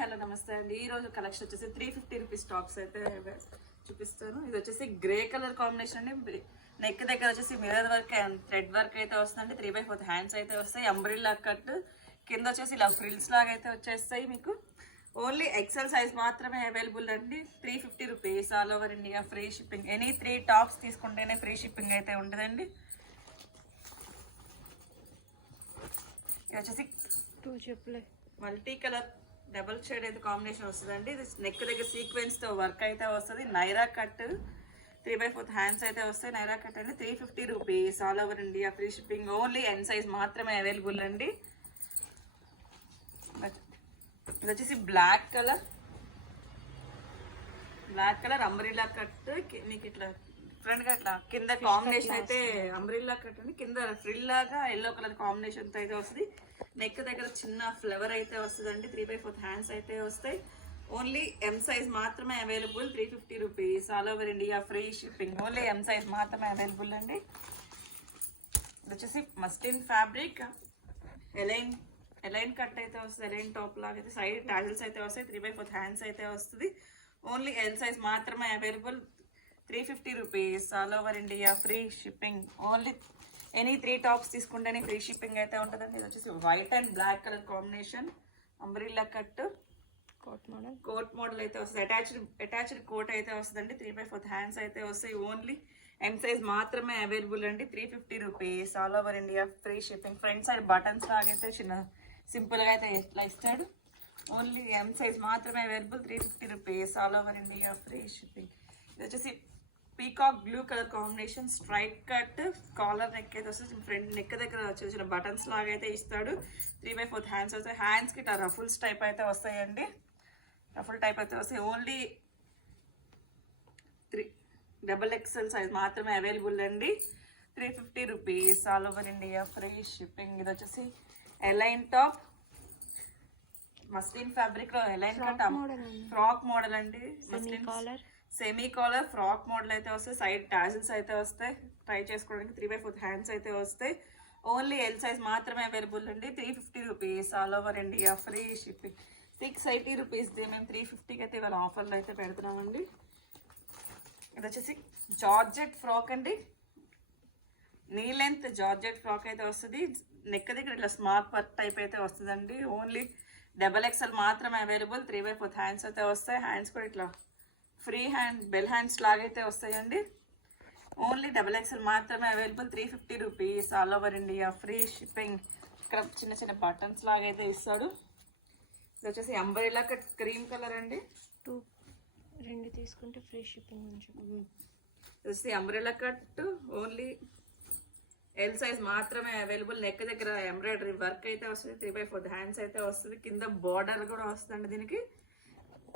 Hello నమస్తే అండి. ఈ రోజు కలెక్షన్ వచ్చేసి 350 రూపీస్ టాప్స్ అయితే చూపిస్తాను. ఇది వచ్చేసి గ్రే కలర్ కాంబినేషన్ అండి. నెక్ దగ్గర వచ్చేసి mirror work and thread work అయితే వస్తుందండి. 3/4 హ్యాండ్స్ అయితే వస్తాయి. అంబ్రిల్లా కట్ కింద వచ్చేసి ఇలా ఫ్రిల్స్ లాగా అయితే వచ్చేస్తాయి. మీకు ఓన్లీ ఎక్సెల్ సైజ్ మాత్రమే అవైలబుల్ అండి. 350 rupees all over India, free shipping. Any 3 tops తీసుకుంటేనే ఫ్రీ షిప్పింగ్ అయితే ఉంటుందండి. ఇది వచ్చేసి 2 చెప్పులే మల్టీ కలర్ డబల్ షేడ్ అయితే కాంబినేషన్ వస్తుందండి. ఇది నెక్ దగ్గర సీక్వెన్స్ తో వర్క్ అయితే వస్తుంది. నైరా కట్ 3/4 హ్యాండ్స్ అయితే వస్తాయి. నైరా కట్ అండి. 350 rupees all over India, free shipping. Only N size మాత్రమే అవైలబుల్ అండి. ఇది వచ్చేసి బ్లాక్ కలర్ అంబ్రిల్లా కట్. మీకు ఇట్లా డిఫరెంట్ గా ఇట్లా కింద కాంబినేషన్ అయితే అంబ్రిల్లా కట్ అండి. కింద ఫ్రిల్ లాగా ఎల్లో కలర్ కాంబినేషన్ తో అయితే వస్తుంది. నెక్ దగ్గర చిన్న ఫ్లవర్ అయితే వస్తుందండి. 3/4 హ్యాండ్స్ అయితే వస్తాయి. ఓన్లీ ఎం సైజ్ మాత్రమే available. 350 rupees all over India, free shipping. Only M size మాత్రమే అవైలబుల్ అండి. ఇది వచ్చేసి మస్లిన్ ఫ్యాబ్రిక్ ఎలైన్ కట్ అయితే వస్తుంది. ఎలైన్ టాప్ లాగా అయితే సైడ్ టాజిల్స్ అయితే వస్తాయి. 3/4 హ్యాండ్స్ అయితే వస్తుంది. ఓన్లీ ఎల్ సైజ్ మాత్రమే available. 350 rupees all over India, free shipping. Only any 3 tops తీసుకుంటేనే ఫ్రీ షిప్పింగ్ అయితే ఉంటుందండి. ఇది వచ్చేసి white and black colour combination umbrella cut coat model అయితే వస్తుంది. అటాచ్డ్ కోట్ అయితే వస్తుందండి. 3/4 హ్యాండ్స్ అయితే వస్తాయి. ఓన్లీ ఎం సైజ్ మాత్రమే అవైలబుల్ అండి. 350 rupees all over India, free shipping. Front side buttons లాగైతే చిన్న సింపుల్ గా అయితే ఎట్లా ఇస్తాడు. ఓన్లీ ఎం సైజ్ మాత్రమే available. 350 rupees all over India, free shipping. ఇది వచ్చేసి peacock blue colour combination straight cut collar neck అయితే వస్తుంది. ఫ్రంట్ నెక్ దగ్గర చిన్న చిన్న బటన్స్ లాగా అయితే ఇస్తాడు. 3/4 హ్యాండ్స్ వస్తాయి. హ్యాండ్స్ కి ఇట్లా రఫుల్స్ టైప్ అయితే వస్తాయండి. రఫుల్ టైప్ అయితే వస్తాయి. ఓన్లీ 3XXL సైజ్ మాత్రమే అవైలబుల్ అండి. 350 rupees all over India, free shipping. ఇది వచ్చేసి ఎలైన్ టాప్ మస్లిన్ ఫ్యాబ్రిక్ లో ఎలైన్ కట్ ఫ్రాక్ మోడల్ అండి. సెమీ కాలర్ ఫ్రాక్ మోడల్ అయితే వస్తాయి. సైడ్ టాజిల్స్ అయితే వస్తాయి. ట్రై చేసుకోవడానికి 3/4 హ్యాండ్స్ అయితే వస్తాయి. ఓన్లీ ఎల్ సైజ్ మాత్రమే అవైలబుల్ అండి. 350 rupees all over India, free shipping. 680 rupees మేము 350కి అయితే ఇవాళ ఆఫర్లు అయితే పెడుతున్నామండి. ఇది వచ్చేసి జార్జెట్ ఫ్రాక్ అండి. నీ లెంత్ జార్జెట్ ఫ్రాక్ అయితే వస్తుంది. నెక్ దగ్గర ఇట్లా స్మార్ట్ వర్క్ టైప్ అయితే వస్తుందండి. ఓన్లీ XXL మాత్రమే అవైలబుల్. 3/4 హ్యాండ్స్ అయితే వస్తాయి. హ్యాండ్స్ కూడా ఇట్లా ఫ్రీ హ్యాండ్ బెల్ హ్యాండ్స్ లాగైతే వస్తాయండి. ఓన్లీ XXL మాత్రమే available. 350 rupees all over India, free shipping. ఇక్కడ చిన్న చిన్న బటన్స్ లాగైతే ఇస్తాడు. ఇది వచ్చేసి అంబ్రెల్లా కట్ క్రీమ్ కలర్ అండి. 2 తీసుకుంటే ఫ్రీ షిప్పింగ్. ఇది వచ్చేసి umbrella cut only L size మాత్రమే అవైలబుల్. నెక్ దగ్గర ఎంబ్రాయిడరీ వర్క్ అయితే వస్తుంది. 3/4 హ్యాండ్స్ అయితే వస్తుంది. కింద బార్డర్ కూడా వస్తుందండి దీనికి.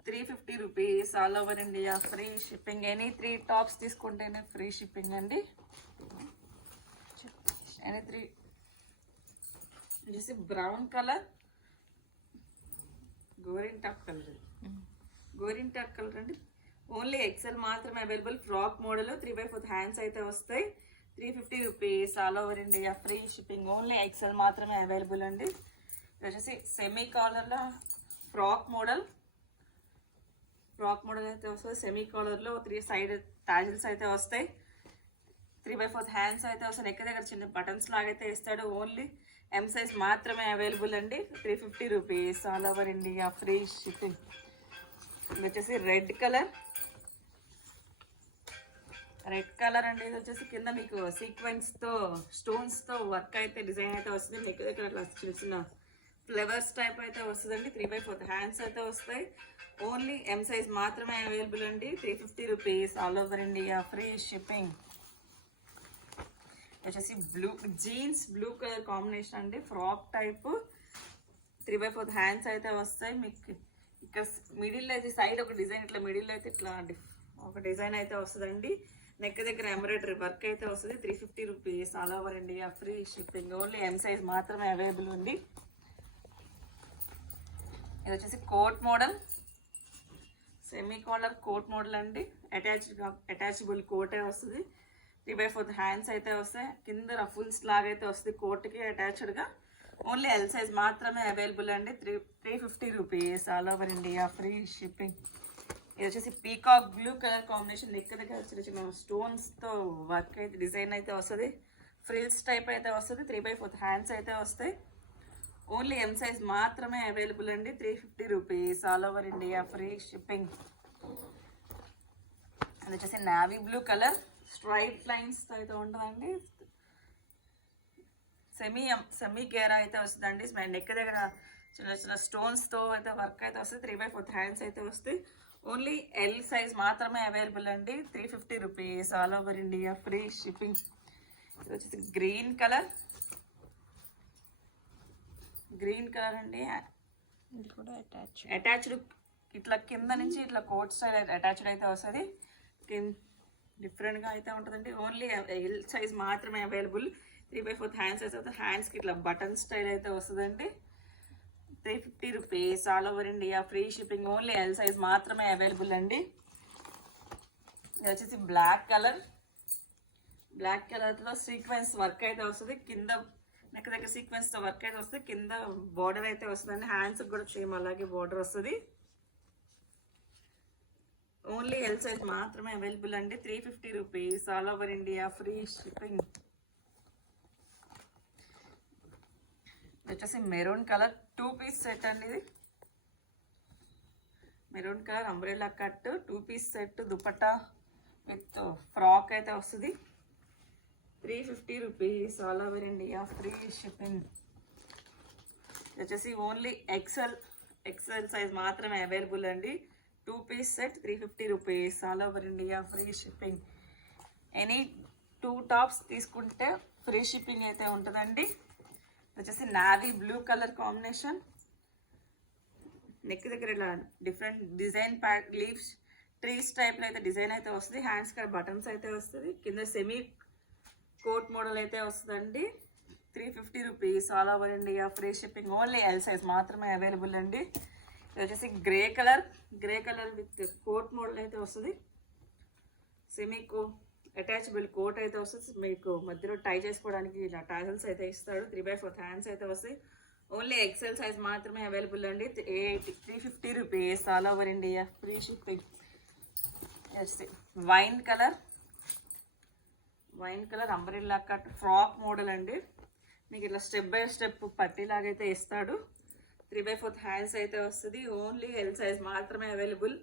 350 rupees all over India, free shipping. Any 3 tops తీసుకుంటేనే ఫ్రీ షిప్పింగ్ అండి. ఎనీ 3 వచ్చేసి బ్రౌన్ కలర్ గోరింటాక్ కలర్ అండి. ఓన్లీ XL మాత్రమే అవైలబుల్. ఫ్రాక్ మోడల్ 3/4 హ్యాండ్స్ అయితే వస్తాయి. 350 rupees all over India, free shipping. Only XL మాత్రమే అవైలబుల్ అండి. ఇది వచ్చేసి సెమీ కాలర్లో ఫ్రాక్ మోడల్ అయితే వస్తుంది. సెమీ కాలర్లో 3 సైడ్ టాజిల్స్ అయితే వస్తాయి. 3/4 హ్యాండ్స్ అయితే వస్తాయి. నెక్ దగ్గర చిన్న బటన్స్ లాగైతే ఇస్తాడు. ఓన్లీ ఎం సైజ్ మాత్రమే అవైలబుల్ అండి. 350 rupees all over India, free shipping. ఇది వచ్చేసి రెడ్ కలర్ అండి. ఇది వచ్చేసి కింద మీకు సీక్వెన్స్ తో స్టోన్స్ తో వర్క్ అయితే డిజైన్ అయితే వస్తుంది. నెక్ దగ్గర అట్లా చిన్న చిన్న ఫ్లవర్స్ టైప్ అయితే వస్తుందండి. 3/4 హ్యాండ్స్ అయితే వస్తాయి. ఓన్లీ ఎం సైజ్ మాత్రమే అవైలబుల్ అండి. 350 rupees all over India, free shipping. వచ్చేసి జీన్స్ బ్లూ కలర్ కాంబినేషన్ అండి. ఫ్రాక్ టైప్ 3/4 హ్యాండ్స్ అయితే వస్తాయి. మీకు ఇక్కడ మిడిల్ అయితే సైడ్ ఒక డిజైన్ ఇట్లా మిడిల్ అయితే ఇట్లా ఒక డిజైన్ అయితే వస్తుందండి. నెక్ దగ్గర ఎంబ్రాయిడరీ వర్క్ అయితే వస్తుంది. 350 rupees all over India, free shipping. Only M size మాత్రమే అవైలబుల్ ఉంది. ఇది వచ్చేసి coat model semi collar coat model అండి. అటాచబుల్ కోటే వస్తుంది. 3/4 హ్యాండ్స్ అయితే వస్తాయి. కింద రఫుల్స్ లాగైతే వస్తుంది కోట్కి అటాచ్డ్గా. ఓన్లీ ఎల్ సైజ్ మాత్రమే అవైలబుల్ అండి. 350 rupees all over India, free shipping. ఇది వచ్చేసి peacock blue colour combination, neck దగ్గర చిన్న చిన్న స్టోన్స్తో వర్క్ అయితే డిజైన్ అయితే వస్తుంది. ఫ్రిల్స్ టైప్ అయితే వస్తుంది. 3/4 హ్యాండ్స్ అయితే వస్తాయి. ఓన్లీ ఎం సైజ్ మాత్రమే అవైలబుల్ అండి. 350 rupees all over India, free shipping. అది వచ్చేసి navy blue colour straight lines అయితే ఉంటుందండి. సెమీ గేరా అయితే వస్తుందండి. నెక్ దగ్గర చిన్న చిన్న స్టోన్స్తో అయితే వర్క్ అయితే వస్తుంది. 3/4 హ్యాండ్స్ అయితే వస్తాయి. ఓన్లీ ఎల్ సైజ్ మాత్రమే అవైలబుల్ అండి. 350 rupees all over India, free shipping. ఇది వచ్చేసి గ్రీన్ కలర్ అండి. ఇది కూడా అటాచ్డ్ ఇట్లా కింద నుంచి ఇట్లా కోట్ స్టైల్ అటాచ్డ్ అయితే వస్తుంది. డిఫరెంట్గా అయితే ఉంటుందండి. ఓన్లీ ఎల్ సైజ్ మాత్రమే అవైలబుల్. 3/4 హ్యాండ్స్ అయితే వస్తుంది. హ్యాండ్స్కి ఇట్లా బటన్ స్టైల్ అయితే వస్తుందండి. 350 rupees all over India, free shipping. Only L size మాత్రమే అవైలబుల్ అండి. ఇది వచ్చేసి బ్లాక్ కలర్లో సీక్వెన్స్ వర్క్ అయితే వస్తుంది. కింద నెక్ దగ్గర సీక్వెన్స్తో వర్క్ అయితే వస్తుంది. కింద బార్డర్ అయితే వస్తుందండి. హ్యాండ్స్కి కూడా సేమ్ అలాగే బార్డర్ వస్తుంది. ఓన్లీ ఎల్ సైజ్ మాత్రమే అవైలబుల్ అండి. 350 rupees all over India, free shipping. వచ్చేసి మెరూన్ కలర్ 2 పీస్ సెట్ అండి. ఇది maroon colour umbrella cut 2 piece set, dupatta with frock అయితే వస్తుంది. 350 rupees all over India, free shipping. వచ్చేసి ఓన్లీ ఎక్సెల్ సైజ్ మాత్రమే available అండి. 2 piece set 350 rupees all over India, free shipping. Any 2 tops తీసుకుంటే free shipping అయితే ఉంటుందండి. వచ్చేసి navy blue colour combination, neck దగ్గర ఇలా డిఫరెంట్ డిజైన్ లీవ్స్ ట్రీస్ టైప్లో అయితే డిజైన్ అయితే వస్తుంది. హ్యాండ్స్ కూడా బటన్స్ అయితే వస్తుంది. కింద సెమీ కోట్ మోడల్ అయితే వస్తుందండి. 350 rupees all over India, free shipping. Only L size మాత్రమే అవైలబుల్ అండి. ఇది వచ్చేసి grey colour with coat model అయితే వస్తుంది. సెమీ అటాచబుల్ కోట్ అయితే వస్తుంది. మీకు మధ్యలో టై చేసుకోవడానికి ఇలా టాజల్స్ అయితే ఇస్తాడు. 3/4 హ్యాండ్స్ అయితే వస్తాయి. ఓన్లీ ఎక్సెల్ సైజ్ మాత్రమే అవైలబుల్ అండి. 350 rupees all over India, free shipping. Wine colour umbrella cut frock model అండి. మీకు ఇట్లా స్టెప్ బై స్టెప్ పట్టీలాగైతే ఇస్తాడు. 3/4 హ్యాండ్స్ అయితే వస్తుంది. ఓన్లీ ఎల్ సైజ్ మాత్రమే available.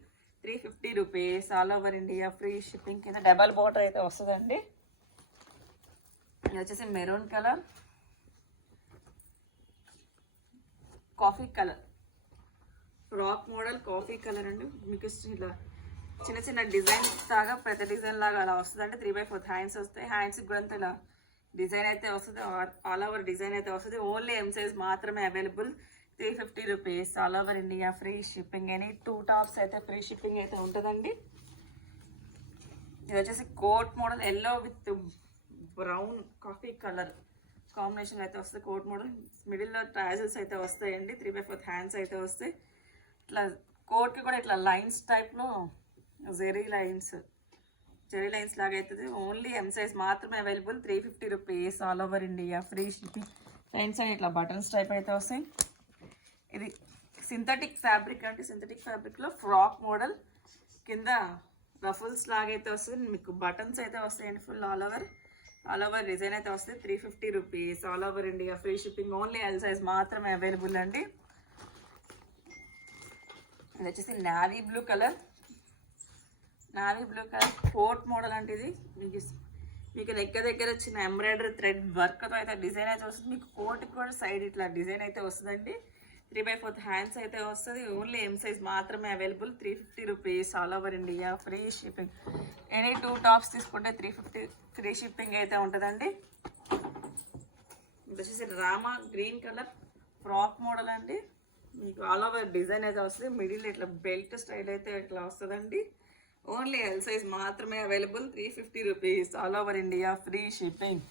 350 rupees all over India, free shipping. కింద డబల్ బార్డర్ అయితే వస్తుందండి. ఇది వచ్చేసి maroon colour coffee colour frock model coffee colour అండి. మీకు ఇలా చిన్న చిన్న డిజైన్ లాగా పెద్ద డిజైన్ లాగా అలా వస్తుందండి. 3/4 హ్యాండ్స్ వస్తాయి. హ్యాండ్స్కి కూడా అంత ఇలా డిజైన్ అయితే వస్తుంది. ఆల్ ఓవర్ డిజైన్ అయితే వస్తుంది. ఓన్లీ ఎం సైజ్ మాత్రమే available. 350 rupees all over India, free shipping. Any 2 tops అయితే ఫ్రీ షిప్పింగ్ అయితే ఉంటుందండి. ఇది వచ్చేసి coat model yellow with brown coffee colour combination అయితే వస్తుంది. కోట్ మోడల్ మిడిల్లో ట్రాజల్స్ అయితే వస్తాయండి. 3/4 హ్యాండ్స్ అయితే వస్తాయి. ఇట్లా కోట్కి కూడా ఇట్లా లైన్స్ టైప్లో జెరీ లైన్స్ లాగా అవుతుంది. ఓన్లీ ఎం సైజ్ మాత్రమే available. 350 rupees all over India, free shipping. Lines అని ఇట్లా బటన్స్ టైప్ అయితే వస్తాయి. ఇది సింథటిక్ ఫ్యాబ్రిక్ అంటే సింథటిక్ ఫ్యాబ్రిక్లో ఫ్రాక్ మోడల్ కింద రఫుల్స్ లాగా అయితే వస్తుంది. మీకు బటన్స్ అయితే వస్తాయండి. ఫుల్ ఆల్ ఓవర్ డిజైన్ అయితే వస్తుంది. 350 rupees all over India, free shipping. Only L size మాత్రమే అవైలబుల్ అండి. ఇది వచ్చేసి navy blue colour coat model అంటే ఇది మీకు నెక్ దగ్గర వచ్చిన ఎంబ్రాయిడరీ థ్రెడ్ వర్క్తో అయితే డిజైన్ అయితే వస్తుంది. మీకు కోట్కి కూడా సైడ్ ఇట్లా డిజైన్ అయితే వస్తుందండి. 3/4 హ్యాండ్స్ అయితే వస్తుంది. ఓన్లీ ఎం సైజ్ మాత్రమే available. 350 rupees all over India, free shipping. Any 2 tops తీసుకుంటే 350 ఫ్రీ షిప్పింగ్ అయితే ఉంటుందండి. ఇది వచ్చేసి Rama green colour frock model అండి. మీకు ఆల్ ఓవర్ డిజైన్ అయితే వస్తుంది. మిడిల్ ఇట్లా బెల్ట్ స్టైల్ అయితే ఇట్లా వస్తుందండి. ఓన్లీ ఎల్ సైజ్ మాత్రమే available. 350 rupees all over India, free shipping.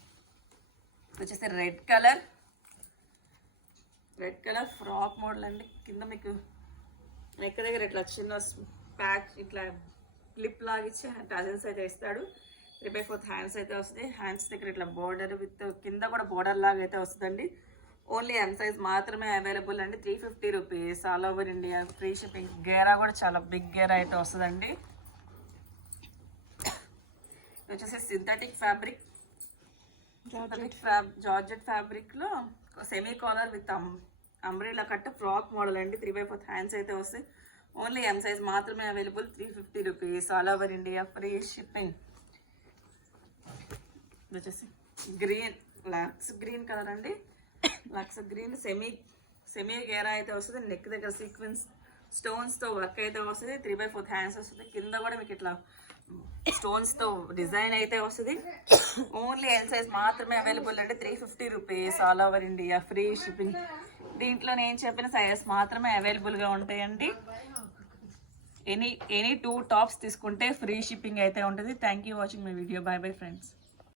వచ్చేసి రెడ్ కలర్ ఫ్రాక్ మోడల్ అండి. కింద మీకు నెక్ దగ్గర ఇట్లా చిన్న ప్యాచ్ ఇట్లా క్లిప్ లాగిచ్చి టజల్స్ అయితే ఇస్తాడు. 3/4 హ్యాండ్స్ అయితే వస్తుంది. హ్యాండ్స్ దగ్గర ఇట్లా బోర్డర్ విత్ కింద కూడా బోర్డర్ లాగా అయితే వస్తుందండి. ఓన్లీ ఎం సైజ్ మాత్రమే అవైలబుల్ అండి. 350 rupees all over India, free shipping. గేరా కూడా చాలా బిగ్ గేరా అయితే వస్తుందండి. ఇది వచ్చేసి సింథటిక్ ఫ్యాబ్రిక్, జార్జెట్ ఫ్యాబ్రిక్ లో semi collar with umbrella cut frock model అండి. 3/4 హ్యాండ్స్ అయితే వస్తాయి. ఓన్లీ ఎం సైజ్ మాత్రమే available. 350 rupees all over India, free shipping. ఇది వచ్చేసి గ్రీన్, లక్స్ గ్రీన్ కలర్ అండి. లక్స్ గ్రీన్ సెమీ గేరా అయితే వస్తుంది. నెక్ దగ్గర సీక్వెన్స్ స్టోన్స్ తో వర్క్ అయితే వస్తుంది. 3/4 హ్యాండ్స్ వస్తుంది. కింద కూడా మీకు ఇట్లా స్టోన్స్ తో డిజైన్ అయితే వస్తుంది. ఓన్లీ ఎల్ సైజ్ మాత్రమే అవైలబుల్ అంటే 350 rupees all over India, free shipping. దీంట్లో నేను చెప్పిన సైజెస్ మాత్రమే అవైలబుల్ గా ఉంటాయండి. ఎనీ 2 టాప్స్ తీసుకుంటే ఫ్రీ షిప్పింగ్ అయితే ఉంటుంది. Thank you watching my video. By bye friends.